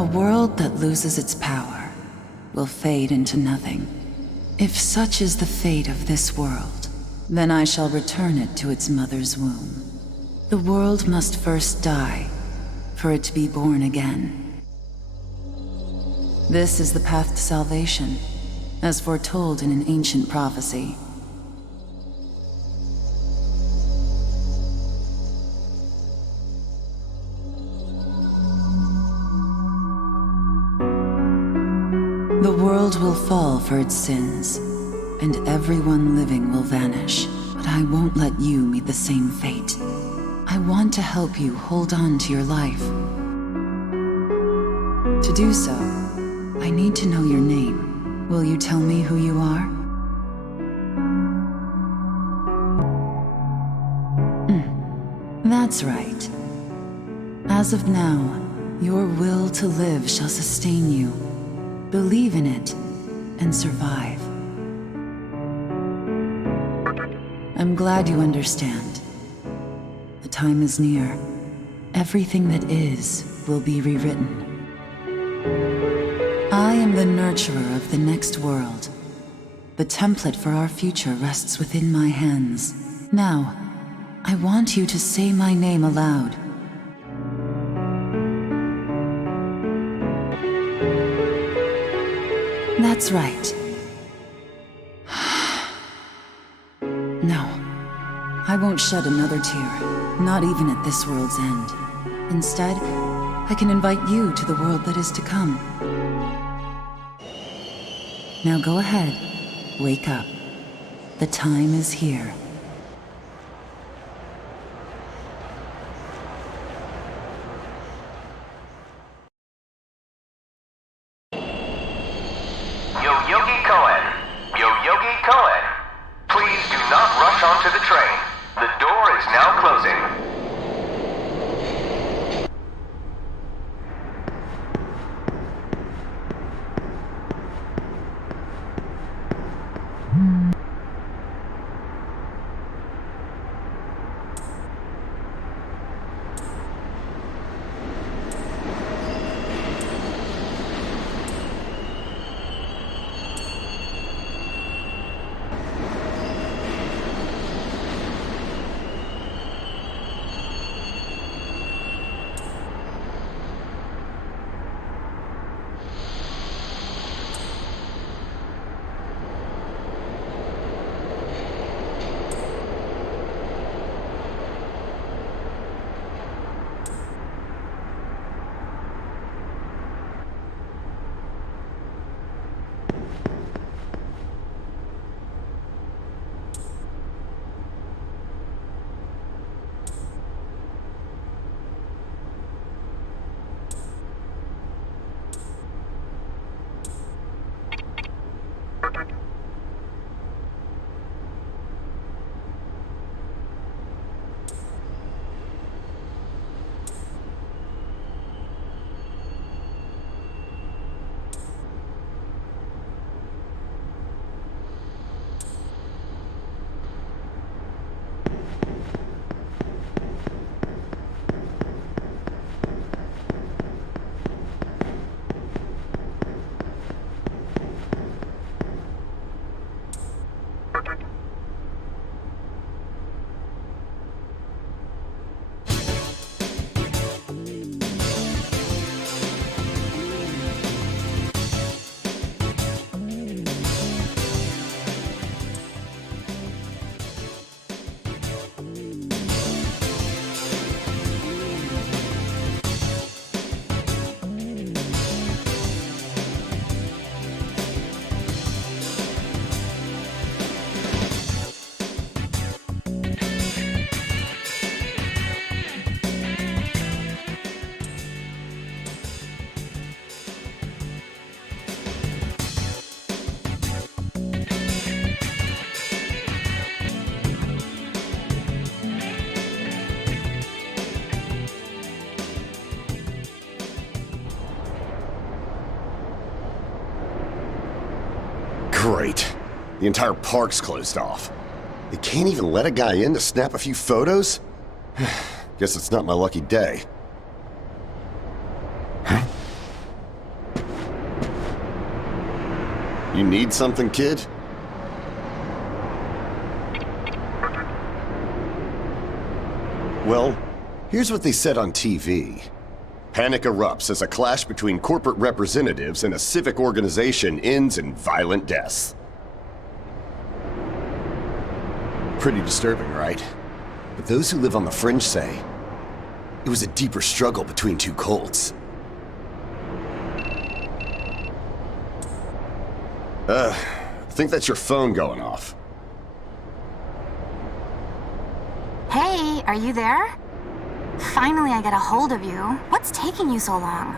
A world that loses its power will fade into nothing. If such is the fate of this world, then I shall return it to its mother's womb. The world must first die for it to be born again. This is the path to salvation, as foretold in an ancient prophecy. The world will fall for its sins, and everyone living will vanish. But I won't let you meet the same fate. I want to help you hold on to your life. To do so, I need to know your name. Will you tell me who you are? That's right. As of now, your will to live shall sustain you. Believe in it, and survive. I'm glad you understand. The time is near. Everything that is will be rewritten. I am the nurturer of the next world. The template for our future rests within my hands. Now, I want you to say my name aloud. That's right. No, I won't shed another tear, not even at this world's end. Instead, I can invite you to the world that is to come. Now go ahead, wake up. The time is here. Onto the train. The door is now closing. Great. The entire park's closed off. They can't even let a guy in to snap a few photos? Guess it's not my lucky day. Huh? You need something, kid? Well, here's what they said on TV. Panic erupts as a clash between corporate representatives and a civic organization ends in violent deaths. Pretty disturbing, right? But those who live on the fringe say it was a deeper struggle between two cults. I think that's your phone going off. Hey, are you there? Finally, I get a hold of you. What's taking you so long?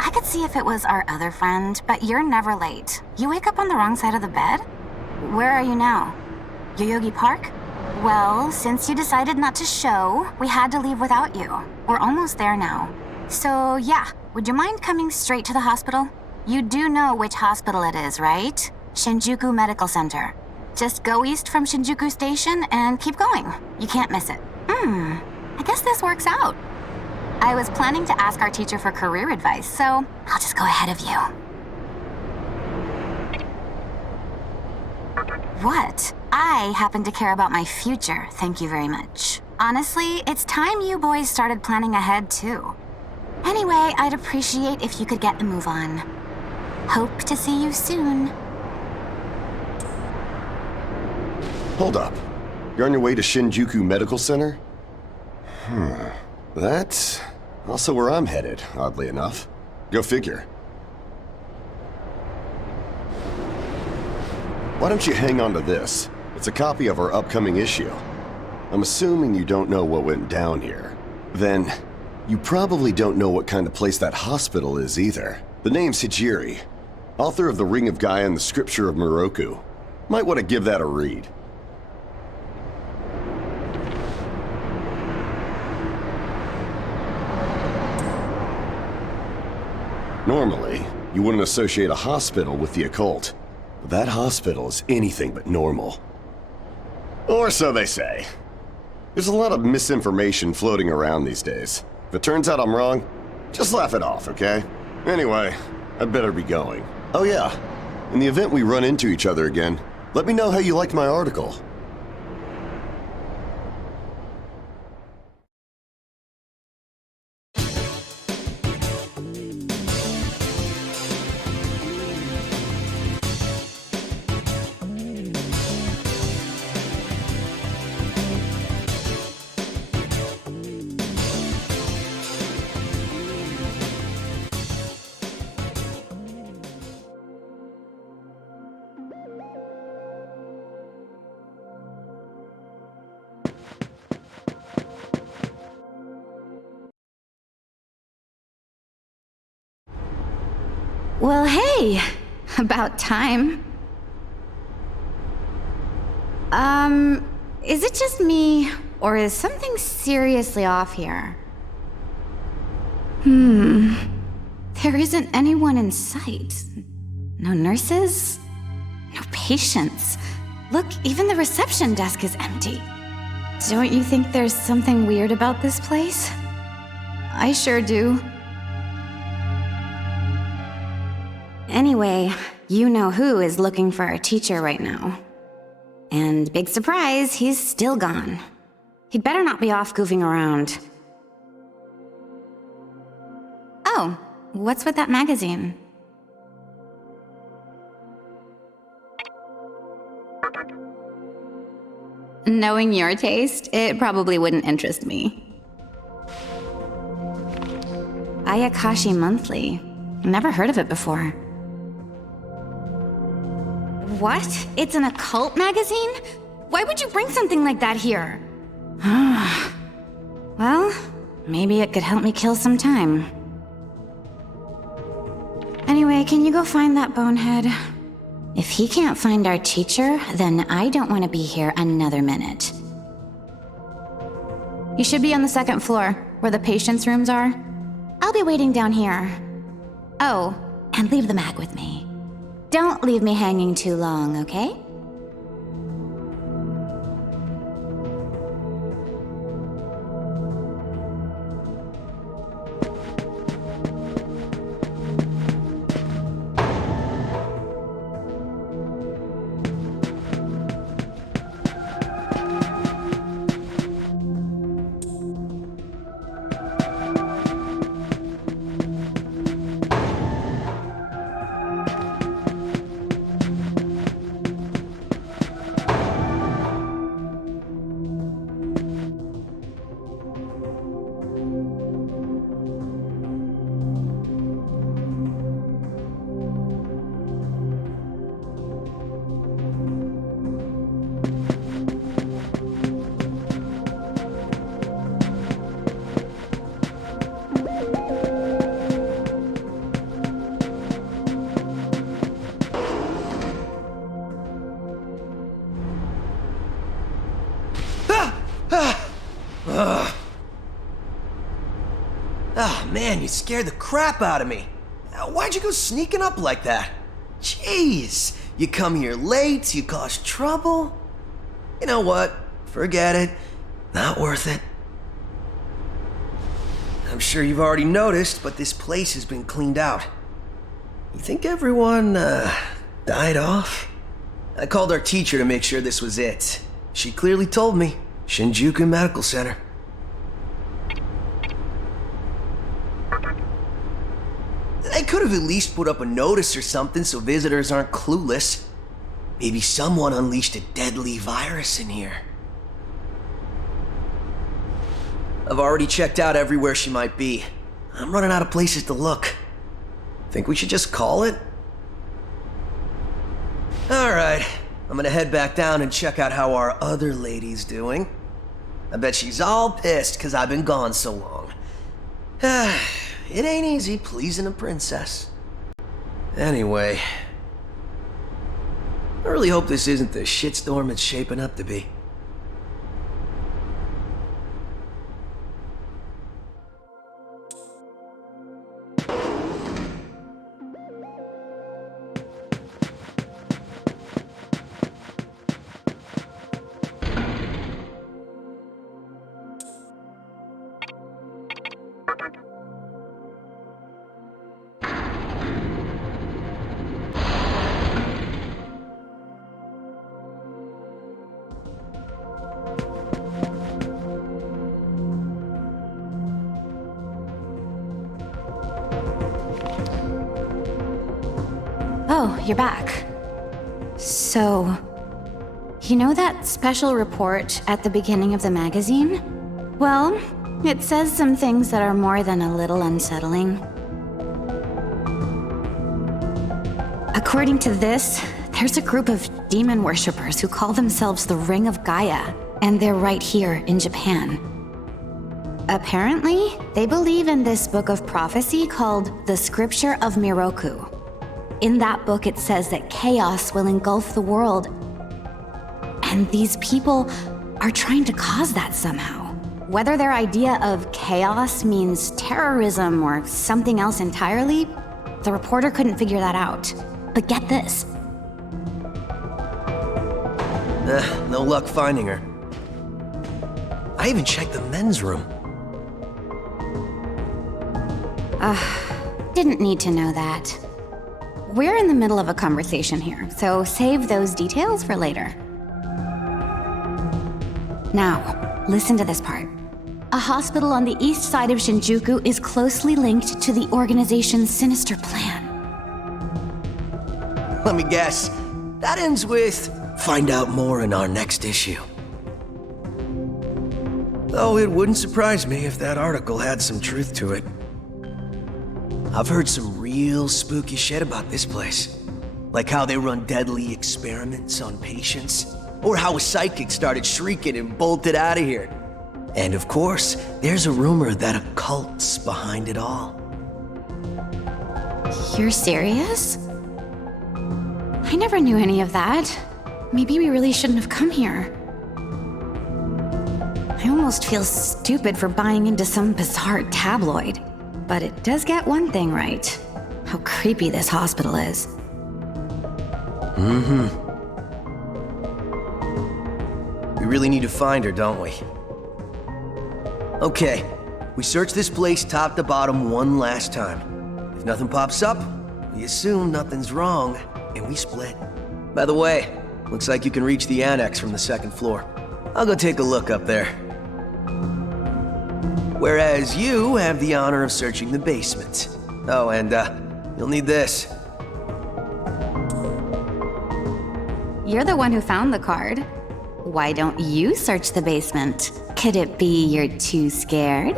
I could see if it was our other friend, but you're never late. You wake up on the wrong side of the bed? Where are you now? Yoyogi Park? Well, since you decided not to show, we had to leave without you. We're almost there now. So, yeah, would you mind coming straight to the hospital? You do know which hospital it is, right? Shinjuku Medical Center. Just go east from Shinjuku Station and keep going. You can't miss it. I guess this works out. I was planning to ask our teacher for career advice, so I'll just go ahead of you. What? I happen to care about my future, thank you very much. Honestly, it's time you boys started planning ahead too. Anyway, I'd appreciate if you could get a move on. Hope to see you soon. Hold up. You're on your way to Shinjuku Medical Center? That's also where I'm headed, oddly enough. Go figure. Why don't you hang on to this? It's a copy of our upcoming issue. I'm assuming you don't know what went down here. Then, you probably don't know what kind of place that hospital is either. The name's Hijiri, author of The Ring of Gaia and the Scripture of Moroku. Might want to give that a read. Normally, you wouldn't associate a hospital with the occult. But that hospital is anything but normal. Or so they say. There's a lot of misinformation floating around these days. If it turns out I'm wrong, just laugh it off, okay? Anyway, I'd better be going. Oh yeah, in the event we run into each other again, let me know how you liked my article. Well, hey, about time. Is it just me, or is something seriously off here? There isn't anyone in sight. No nurses, no patients. Look, even the reception desk is empty. Don't you think there's something weird about this place? I sure do. Anyway, you know who is looking for our teacher right now. And big surprise, he's still gone. He'd better not be off goofing around. Oh, what's with that magazine? Knowing your taste, it probably wouldn't interest me. Ayakashi Monthly. Never heard of it before. What? It's an occult magazine? Why would you bring something like that here? Well, maybe it could help me kill some time. Anyway, can you go find that bonehead? If he can't find our teacher, then I don't want to be here another minute. You should be on the second floor, where the patients' rooms are. I'll be waiting down here. Oh, and leave the mag with me. Don't leave me hanging too long, okay? Man, you scared the crap out of me. Why'd you go sneaking up like that? Jeez, you come here late, you cause trouble. You know what? Forget it. Not worth it. I'm sure you've already noticed, but this place has been cleaned out. You think everyone, died off? I called our teacher to make sure this was it. She clearly told me. Shinjuku Medical Center. They could have at least put up a notice or something so visitors aren't clueless. Maybe someone unleashed a deadly virus in here. I've already checked out everywhere she might be. I'm running out of places to look. Think we should just call it? Alright, I'm gonna head back down and check out how our other lady's doing. I bet she's all pissed because I've been gone so long. It ain't easy pleasing a princess. Anyway, I really hope this isn't the shitstorm it's shaping up to be. Oh, you're back. So, you know that special report at the beginning of the magazine? Well, it says some things that are more than a little unsettling. According to this, there's a group of demon worshippers who call themselves the Ring of Gaia, and they're right here in Japan. Apparently, they believe in this book of prophecy called the Scripture of Miroku. In that book, it says that chaos will engulf the world, and these people are trying to cause that somehow. Whether their idea of chaos means terrorism or something else entirely, the reporter couldn't figure that out. But get this. No luck finding her. I even checked the men's room. Didn't need to know that. We're in the middle of a conversation here, so save those details for later. Now, listen to this part. A hospital on the east side of Shinjuku is closely linked to the organization's sinister plan. Let me guess. That ends with, find out more in our next issue. Though it wouldn't surprise me if that article had some truth to it. I've heard some real spooky shit about this place. Like how they run deadly experiments on patients, or how a psychic started shrieking and bolted out of here. And of course, there's a rumor that a cult's behind it all. You're serious? I never knew any of that. Maybe we really shouldn't have come here. I almost feel stupid for buying into some bizarre tabloid. But it does get one thing right. How creepy this hospital is. We really need to find her, don't we? Okay, we search this place top to bottom one last time. If nothing pops up, we assume nothing's wrong, and we split. By the way, looks like you can reach the annex from the second floor. I'll go take a look up there. Whereas you have the honor of searching the basement. Oh, and you'll need this. You're the one who found the card. Why don't you search the basement? Could it be you're too scared?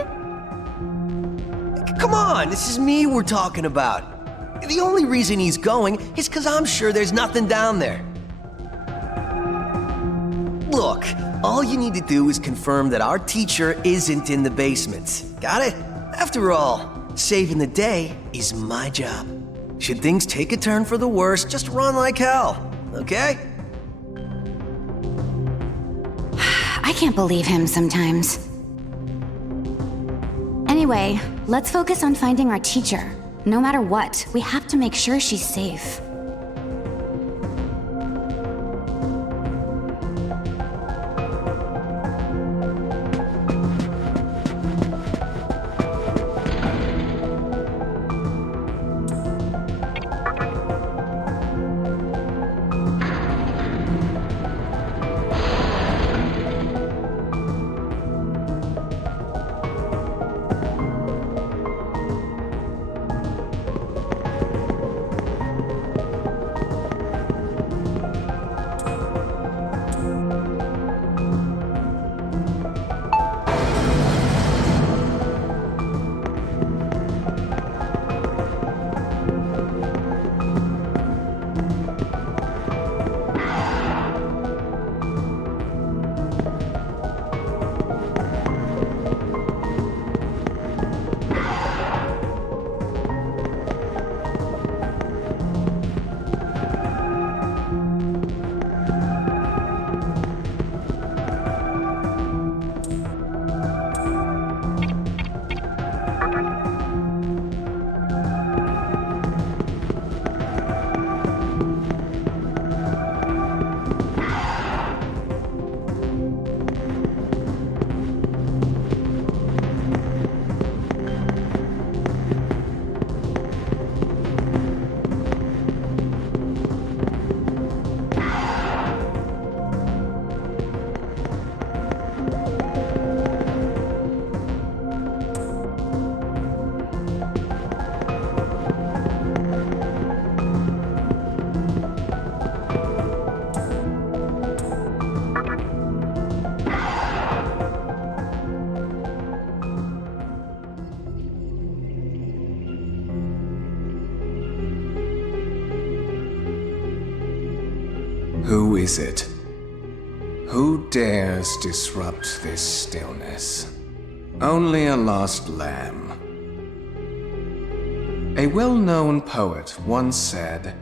Come on, this is me we're talking about. The only reason he's going is because I'm sure there's nothing down there. Look, all you need to do is confirm that our teacher isn't in the basement. Got it? After all, saving the day is my job. Should things take a turn for the worse, just run like hell, okay? I can't believe him sometimes. Anyway, Anyway, let's focus on finding our teacher. No matter what, we have to make sure she's safe. Who is it? Who dares disrupt this stillness? Only a lost lamb. A well-known poet once said,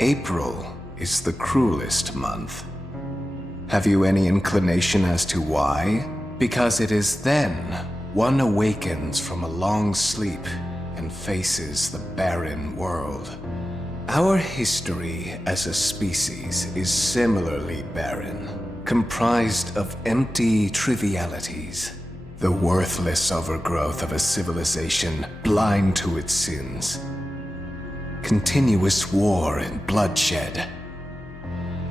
"April is the cruelest month." Have you any inclination as to why? Because it is then one awakens from a long sleep and faces the barren world. Our history as a species is similarly barren, comprised of empty trivialities, the worthless overgrowth of a civilization blind to its sins, continuous war and bloodshed.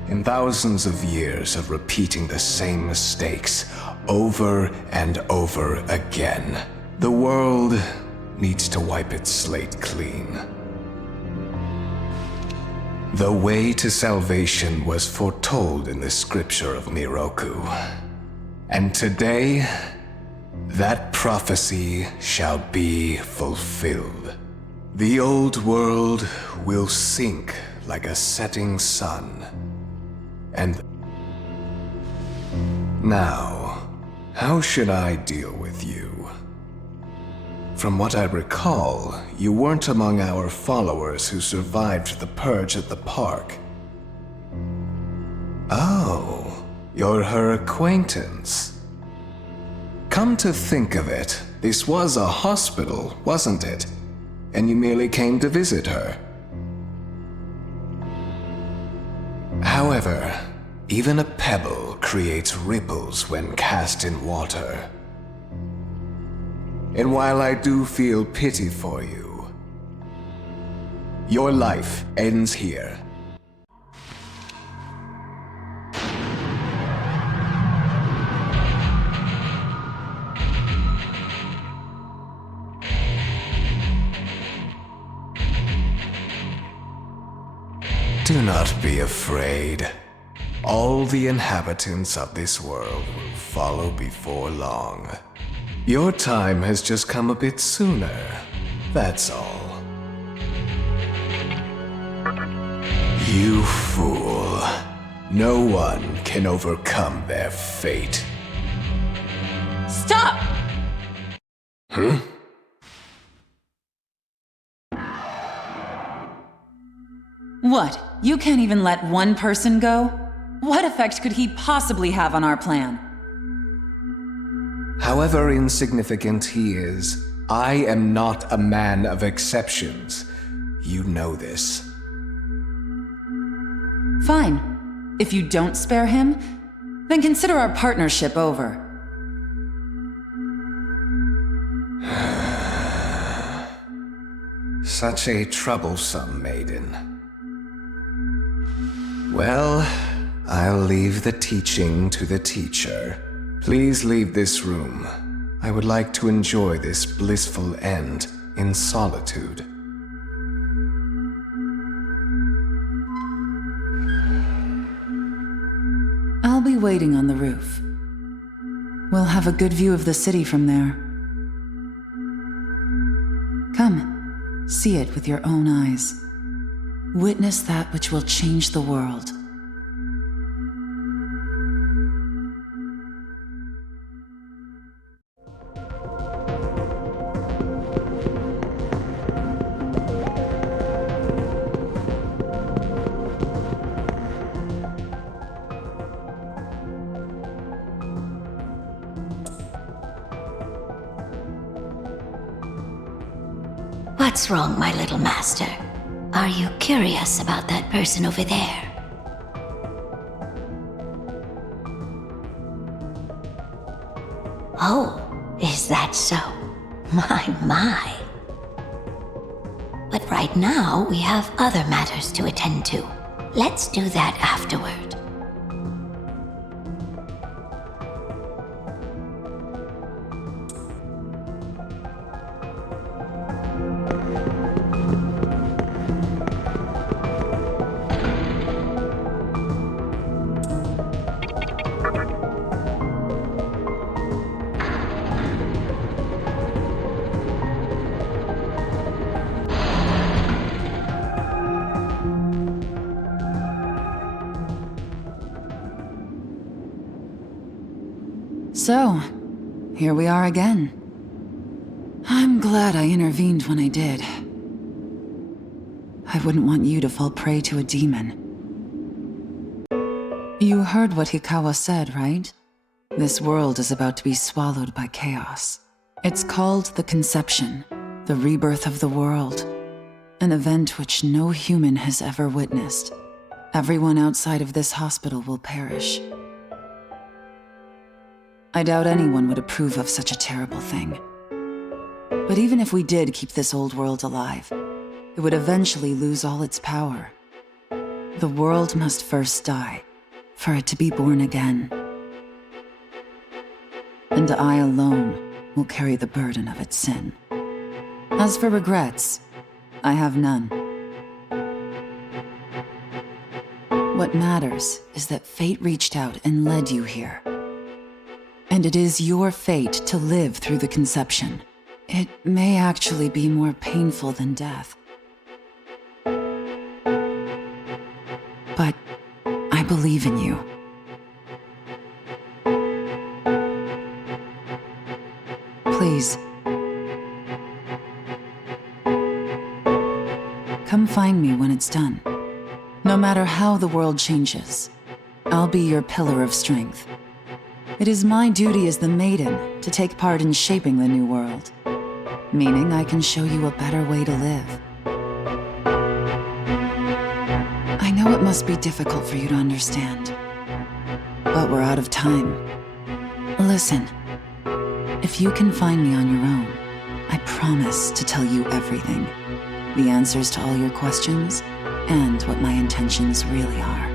In thousands of years of repeating the same mistakes over and over again, the world needs to wipe its slate clean. The way to salvation was foretold in the scripture of Miroku. And today, that prophecy shall be fulfilled. The old world will sink like a setting sun. And now, how should I deal with you? From what I recall, you weren't among our followers who survived the purge at the park. Oh, you're her acquaintance. Come to think of it, this was a hospital, wasn't it? And you merely came to visit her. However, even a pebble creates ripples when cast in water. And while I do feel pity for you, your life ends here. Do not be afraid. All the inhabitants of this world will follow before long. Your time has just come a bit sooner, that's all. You fool. No one can overcome their fate. Stop! Huh? What? You can't even let one person go? What effect could he possibly have on our plan? However insignificant he is, I am not a man of exceptions. You know this. Fine. If you don't spare him, then consider our partnership over. Such a troublesome maiden. Well, I'll leave the teaching to the teacher. Please leave this room. I would like to enjoy this blissful end in solitude. I'll be waiting on the roof. We'll have a good view of the city from there. Come, see it with your own eyes. Witness that which will change the world. What's wrong, my little master? Are you curious about that person over there? Oh, is that so? My. But right now, we have other matters to attend to. Let's do that afterward. So, here we are again. I'm glad I intervened when I did. I wouldn't want you to fall prey to a demon. You heard what Hikawa said, right? This world is about to be swallowed by chaos. It's called the Conception, the rebirth of the world. An event which no human has ever witnessed. Everyone outside of this hospital will perish. I doubt anyone would approve of such a terrible thing. But even if we did keep this old world alive, it would eventually lose all its power. The world must first die, for it to be born again. And I alone will carry the burden of its sin. As for regrets, I have none. What matters is that fate reached out and led you here. And it is your fate to live through the conception. It may actually be more painful than death. But I believe in you. Please. Come find me when it's done. No matter how the world changes, I'll be your pillar of strength. It is my duty as the Maiden to take part in shaping the new world, meaning I can show you a better way to live. I know it must be difficult for you to understand, but we're out of time. Listen, if you can find me on your own, I promise to tell you everything, the answers to all your questions, and what my intentions really are.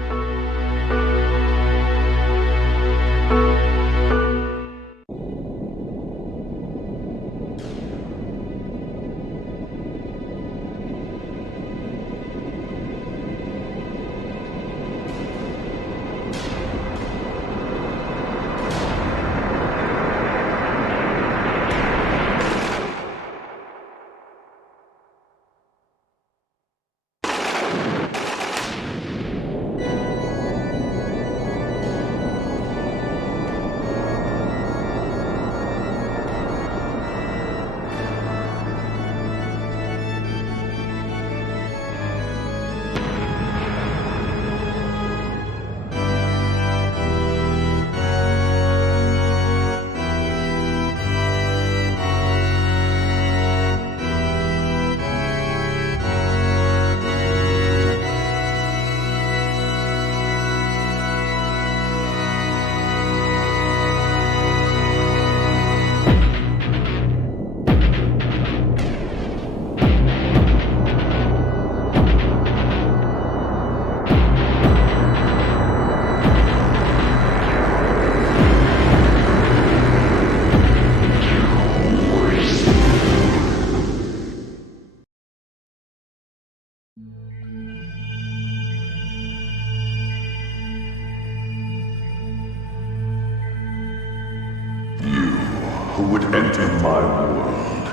who would enter my world,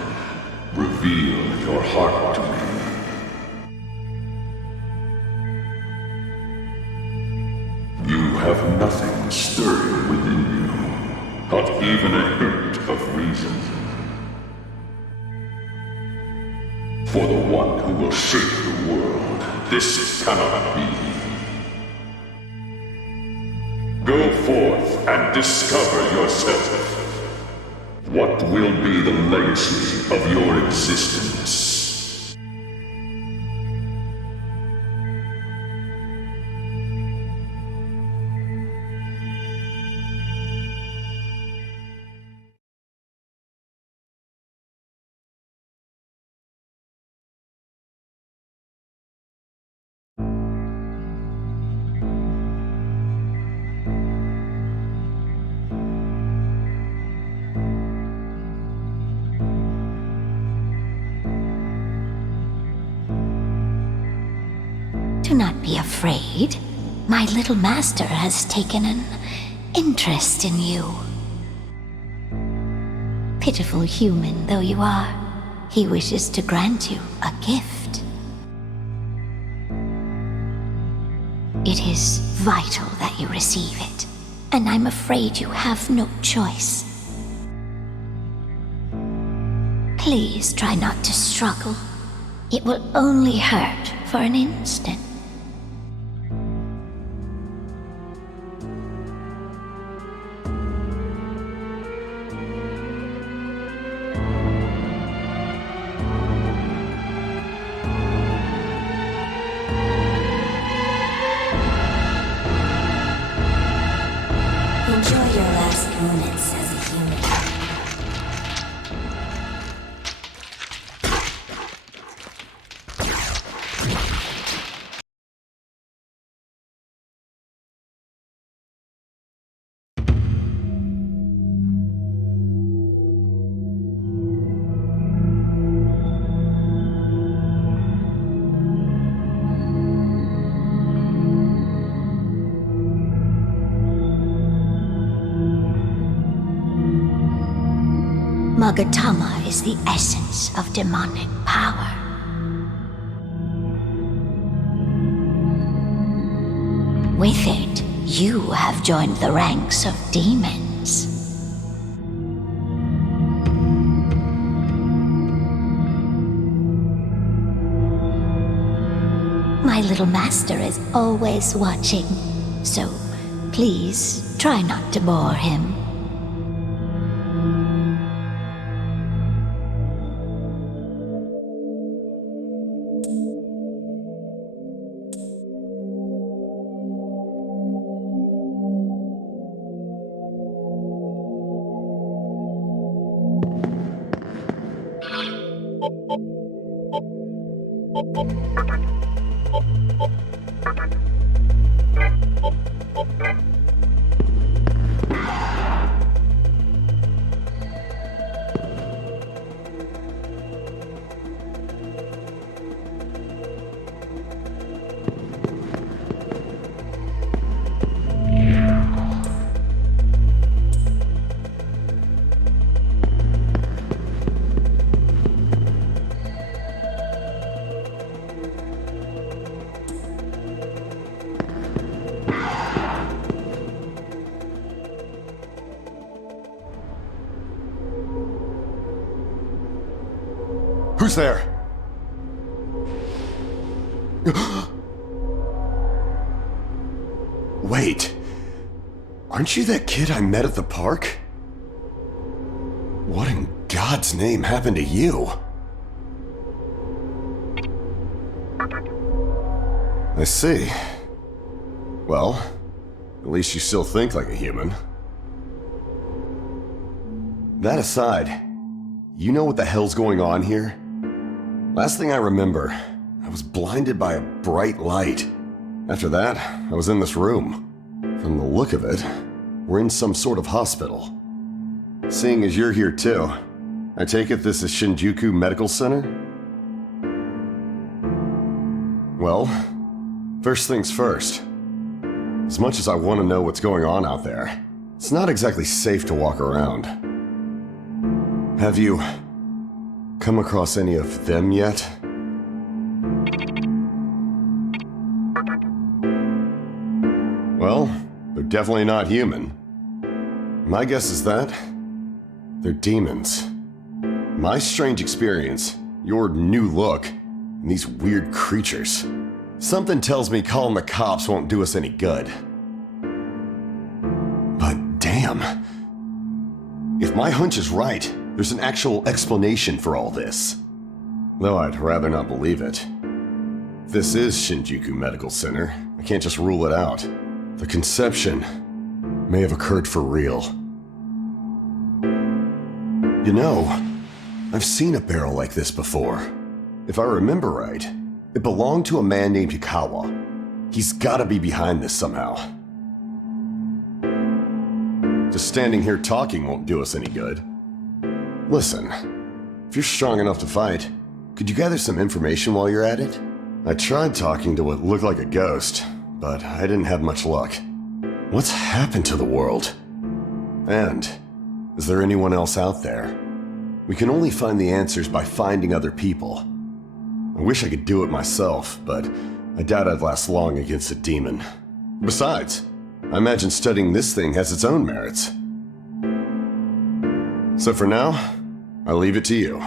reveal your heart to me. You have nothing stirring within you, not even a hint of reason. For the one who will shape the world, this cannot be. Go forth and discover yourself. What will be the legacy of your existence? Do not be afraid. My little master has taken an interest in you. Pitiful human though you are, he wishes to grant you a gift. It is vital that you receive it, and I'm afraid you have no choice. Please try not to struggle. It will only hurt for an instant. Enjoy your last moments as a human. Magatama is the essence of demonic power. With it, you have joined the ranks of demons. My little master is always watching, so please try not to bore him. Who's there? Wait. Aren't you that kid I met at the park? What in God's name happened to you? I see. Well, at least you still think like a human. That aside, you know what the hell's going on here? Last thing I remember, I was blinded by a bright light. After that, I was in this room. From the look of it, we're in some sort of hospital. Seeing as you're here too, I take it this is Shinjuku Medical Center? Well, first things first. As much as I want to know what's going on out there, it's not exactly safe to walk around. Have you come across any of them yet? Well, they're definitely not human. My guess is that they're demons. My strange experience, your new look, and these weird creatures. Something tells me calling the cops won't do us any good. But damn. If my hunch is right, there's an actual explanation for all this. Though I'd rather not believe it. If this is Shinjuku Medical Center, I can't just rule it out. The conception may have occurred for real. You know, I've seen a barrel like this before. If I remember right, it belonged to a man named Hikawa. He's gotta be behind this somehow. Just standing here talking won't do us any good. Listen, if you're strong enough to fight, could you gather some information while you're at it? I tried talking to what looked like a ghost, but I didn't have much luck. What's happened to the world? And is there anyone else out there? We can only find the answers by finding other people. I wish I could do it myself, but I doubt I'd last long against a demon. Besides, I imagine studying this thing has its own merits. So for now, I leave it to you.